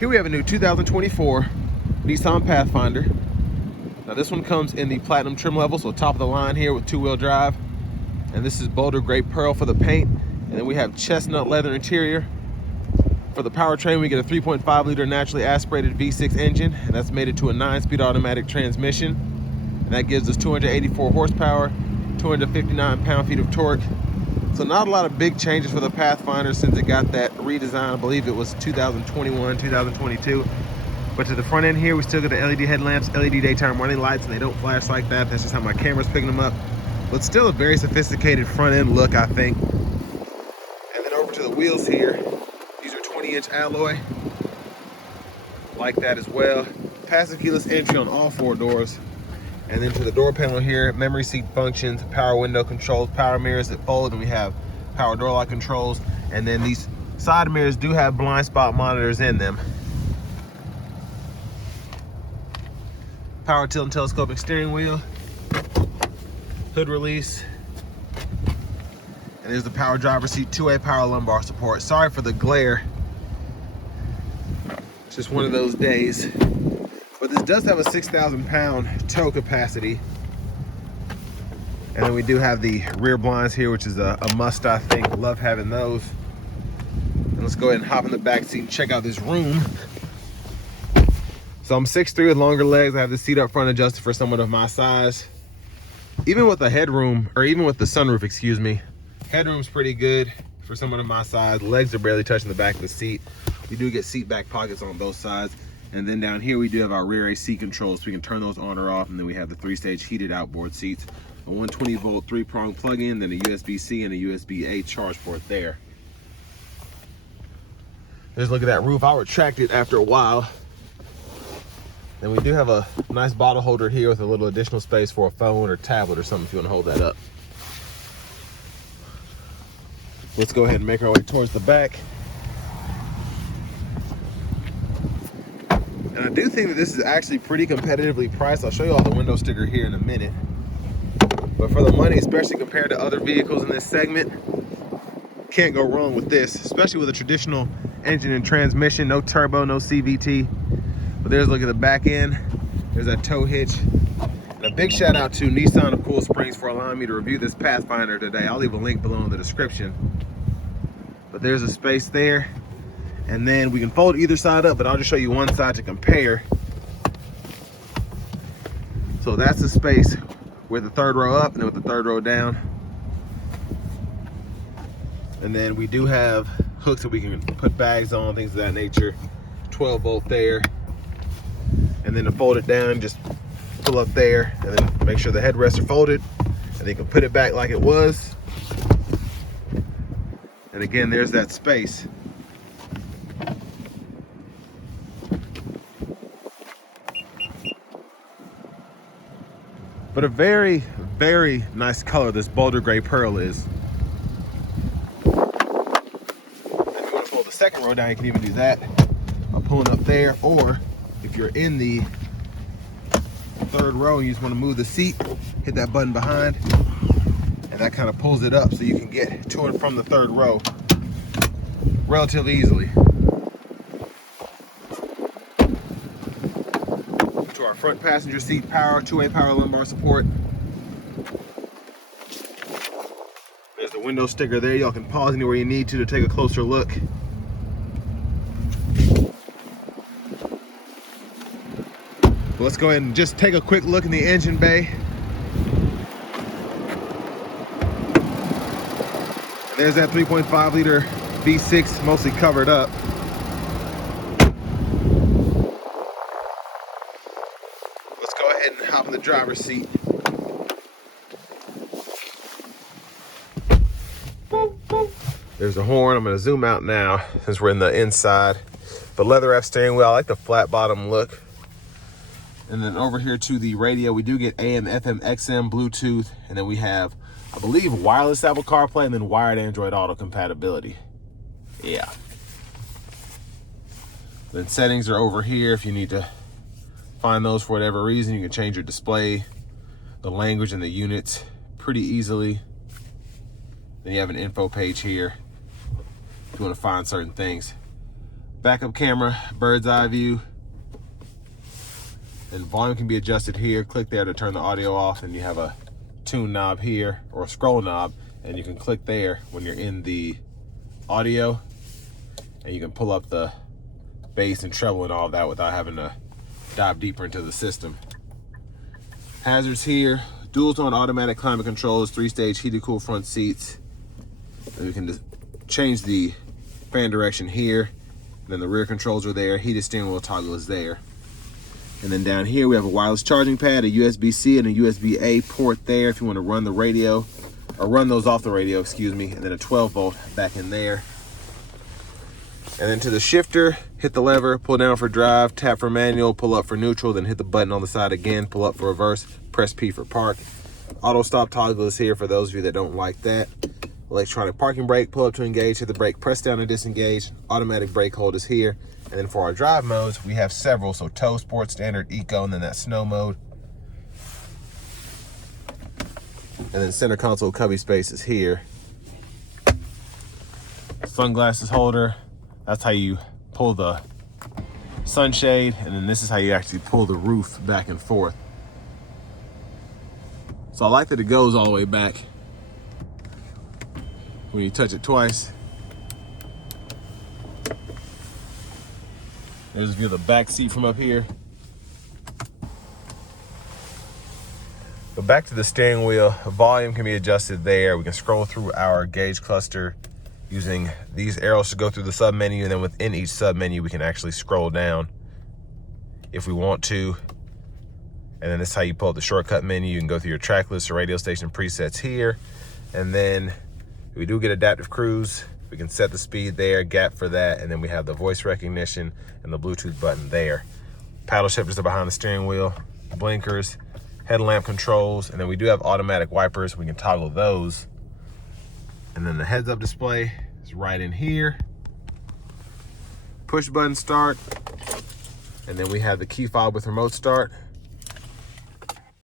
Here we have a new 2024 Nissan Pathfinder. Now this one comes in the platinum trim level, so top of the line here with two-wheel drive. And this is Boulder Gray Pearl for the paint. And then we have chestnut leather interior. For the powertrain, we get a 3.5 liter naturally aspirated V6 engine, and that's mated to a 9-speed automatic transmission. And that gives us 284 horsepower, 259 pound-feet of torque. So not a lot of big changes for the Pathfinder since it got that redesign. I believe it was 2021, 2022. But to the front end here, we still get the LED headlamps, LED daytime running lights, and they don't flash like that. That's just how my camera's picking them up. But still a very sophisticated front end look, I think. And then over to the wheels here. These are 20-inch alloy. Like that as well. Passive keyless entry on all four doors. And then to the door panel here, memory seat functions, power window controls, power mirrors that fold, and we have power door lock controls. And then these side mirrors do have blind spot monitors in them. Power tilt and telescopic steering wheel. Hood release. And there's the power driver's seat, two-way power lumbar support. Sorry for the glare. It's just one of those days. But this does have a 6,000 pound tow capacity. And then we do have the rear blinds here, which is a must, I think. Love having those. And let's go ahead and hop in the back seat and check out this room. So I'm 6'3" with longer legs. I have the seat up front adjusted for someone of my size. Even with the headroom, or even with the sunroof, excuse me, headroom's pretty good for someone of my size. Legs are barely touching the back of the seat. We do get seat back pockets on both sides. And then down here, we do have our rear AC controls, so we can turn those on or off. And then we have the 3-stage heated outboard seats, a 120-volt 3-prong plug-in, then a USB-C and a USB-A charge port there. Just look at that roof. I'll retract it after a while. And we do have a nice bottle holder here with a little additional space for a phone or tablet or something if you want to hold that up. Let's go ahead and make our way towards the back. And I do think that this is actually pretty competitively priced. I'll show you all the window sticker here in a minute. But for the money, especially compared to other vehicles in this segment, can't go wrong with this, especially with a traditional engine and transmission, no turbo, no CVT. But there's a look at the back end. There's that tow hitch. And a big shout out to Nissan of Cool Springs for allowing me to review this Pathfinder today. I'll leave a link below in the description. But there's a space there. And then we can fold either side up, but I'll just show you one side to compare. So that's the space with the third row up and then with the third row down. And then we do have hooks that we can put bags on, things of that nature. 12 volt there. And then to fold it down, just pull up there and then make sure the headrests are folded. And then you can put it back like it was. And again, there's that space. But a very, very nice color this Boulder Gray Pearl is. If you want to pull the second row down, you can even do that by pulling up there. Or if you're in the third row and you just want to move the seat, hit that button behind, and that kind of pulls it up so you can get to and from the third row relatively easily. To our front passenger seat power, two-way power lumbar support. There's the window sticker there. Y'all can pause anywhere you need to take a closer look. Let's go ahead and just take a quick look in the engine bay. And there's that 3.5 liter V6 mostly covered up. Let's go ahead and hop in the driver's seat. There's the horn. I'm going to zoom out now since we're in the inside. The leather wrap steering wheel. I like the flat bottom look. And then over here to the radio, we do get AM, FM, XM, Bluetooth, and then we have, I believe, wireless Apple CarPlay and then wired Android Auto compatibility. Yeah. Then settings are over here. If you need to find those for whatever reason, you can change your display, the language, and the units pretty easily. Then you have an info page here if you want to find certain things. Backup camera, bird's eye view. And volume can be adjusted here. Click there to turn the audio off, and you have a tune knob here, or a scroll knob, and you can click there when you're in the audio, and you can pull up the bass and treble and all of that without having to dive deeper into the system. Hazards here, dual tone automatic climate controls, 3-stage heated cool front seats. And we can just change the fan direction here. And then the rear controls are there. Heated steering wheel toggle is there. And then down here we have a wireless charging pad, a USB-C and a USB-A port there if you want to run the radio, or run those off the radio, excuse me, and then a 12-volt back in there. And then to the shifter, hit the lever, pull down for drive, tap for manual, pull up for neutral, then hit the button on the side again, pull up for reverse, press P for park. Auto stop toggle is here for those of you that don't like that. Electronic parking brake, pull up to engage, hit the brake, press down to disengage. Automatic brake hold is here. And then for our drive modes, we have several. So tow, sport, standard, eco, and then that snow mode. And then center console cubby space is here. Sunglasses holder. That's how you pull the sunshade. And then this is how you actually pull the roof back and forth. So I like that it goes all the way back when you touch it twice. There's a view of the back seat from up here. But back to the steering wheel, volume can be adjusted there. We can scroll through our gauge cluster using these arrows to go through the sub menu, and then within each sub menu we can actually scroll down if we want to. And then this is how you pull up the shortcut menu. You can go through your track list or radio station presets here. And then we do get adaptive cruise. We can set the speed there, gap for that, and then we have the voice recognition and the Bluetooth button there. Paddle shifters are behind the steering wheel, blinkers, headlamp controls, and then we do have automatic wipers. We can toggle those. And then the heads-up display is right in here. Push button start, and then we have the key fob with remote start.